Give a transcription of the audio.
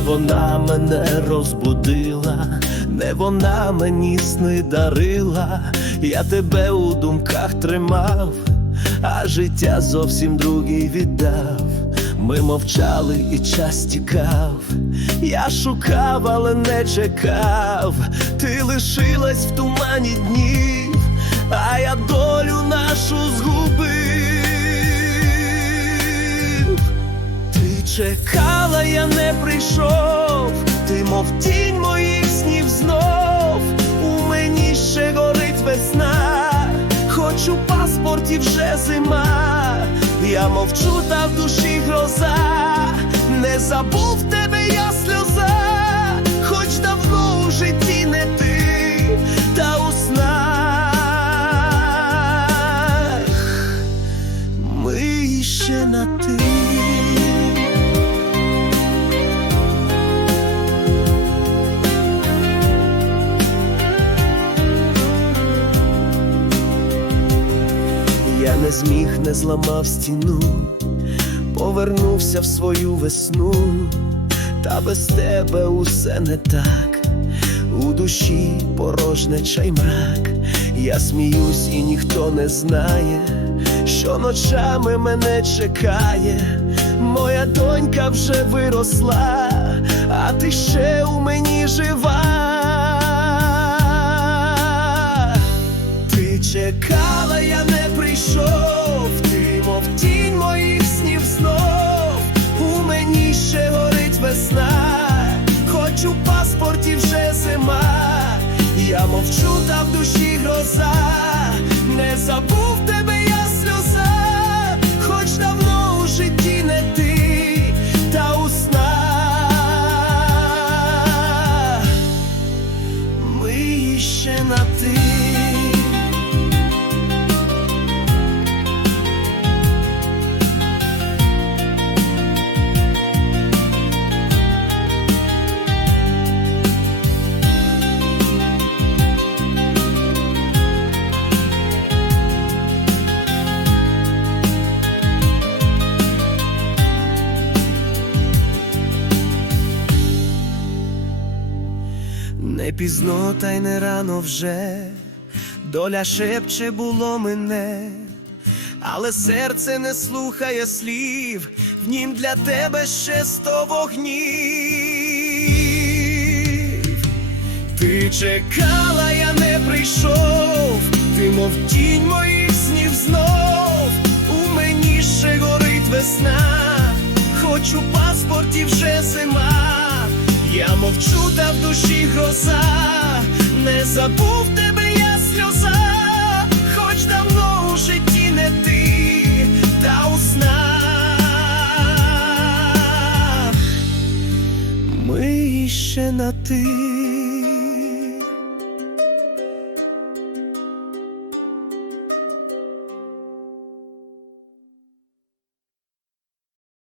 вона мене розбудила, не вона мені сни дарила, я тебе у думках тримав, а життя зовсім другий віддав. Ми мовчали і час тікав, я шукав, але не чекав, ти лишилась в тумані днів, а я долю нашу згубив. Ти не прийшов, ти мов тінь моїх снів знов, у мені ще горить весна, хоч у паспорті вже зима, я мовчу, та в душі гроза, не забув тебе я сльоза, хоч давно у житті не ти, та у снах. Ми ще на ти. Я не зміг, не зламав стіну, повернувся в свою весну, та без тебе усе не так, у душі порожнеча й мрак, я сміюсь, і ніхто не знає, що ночами мене чекає, моя донька вже виросла, а ти ще у мені жива. Чекала, я не прийшов, ти мов тінь моїх снів знов, у мені ще горить весна, хоч у паспорті вже зима, я мовчу, та в душі гроза, не забув тебе пізно, та й не рано вже, доля шепче було мене, але серце не слухає слів, в нім для тебе ще сто вогнів. Ти чекала, я не прийшов, ти мов тінь моїх снів знов, у мені ще горить весна, хоч у паспорті вже зима. Я мовчу, та в душі гроза, не забув тебе я сльоза, хоч давно у житті не ти, та у снах. Ми ще на ти.